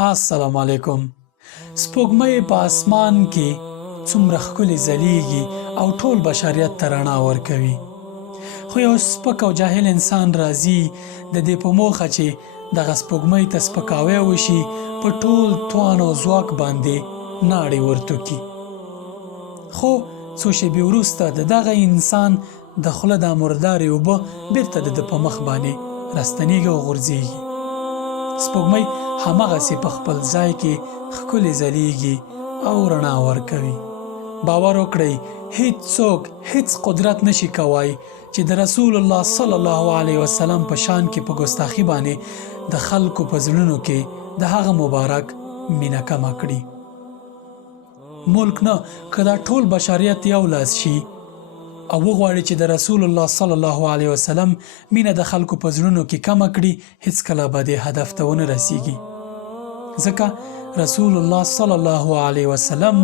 السلام علیکم. سپوږمۍ په اسمان کې څومره ښکلې ځلیږي او ټول بشریت ته رڼا ورکوي. خو یو سپک او جاهل انسان راځي د دې په موخه چې دغه سپوږمۍ ته سپکاوی وشي، په ټول توان او ځواک باندې ناړې ورتوکي. خو څو شېبې وروسته د دغه انسان د خوله دا مردارې اوبه بیرته د ده په مخ باندې راستنېږي او غورځېږي. سپوږمۍ هماغسې په خپل ځای کې ښکلې ځلیږي او رڼا ورکوي. باور وکړئ، هیڅ څوک هیڅ قدرت نشي کوای چې د رسول الله صلی الله علیه وسلم په شان کې په ګستاخي باندې د خلکو په زړونو کې د هغه مبارک مینه کمه کړي. ملک نه، که دا ټول بشریت یو لاس شي او وغواړي چې د رسول الله صلی الله علیه وسلم مینه د خلکو په زړونو کې کمه کړي، هیڅکله به دې هدف ته ونه رسیږي. ځکه رسول الله صلی الله علیه وسلم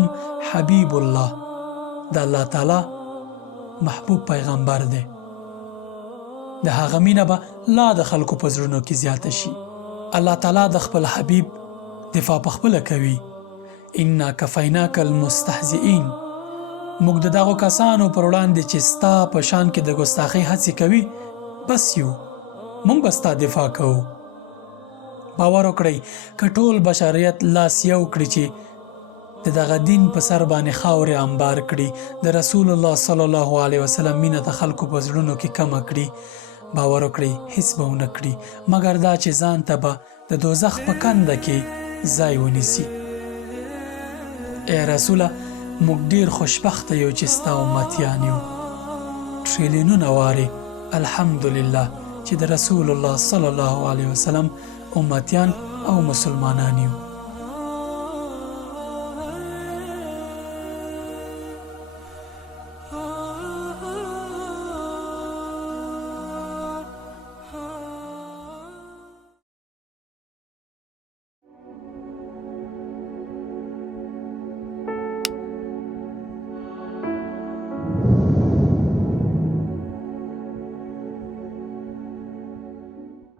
حبیب الله، د الله تعالی محبوب پیغمبر دی. د هغه مینه به لا د خلکو په زړونو کې زیاته شي. الله تعالی د خپل حبیب دفاع پخپله کوي. انا کفیناک المستهزئین، موږ د دغو کسانو پر وړاندې چې ستا په شان کې د ګستاخۍ هڅې کوي بس یو، موږ به ستا دفاع کوو. باور وکړئ، که ټول بشریت لاس یو کړي چې د دغه دین په سر باندې خاورې انبار کړي، د رسول الله صلی الله علیه وسلم مینه د خلکو په زړونو کې کمه کړي، باور وکړئ هیڅ به ونه کړي مګر دا چې ځان ته به د دوزخ په کنده کې ځای ونیسي. ای رسوله، موږ ډیر خوشبخته یو چې ستا امتیان یو. ټریلیونونه وارې الحمدلله چې د رسول الله صلی الله علیه وسلم امتیان او مسلمانان یو.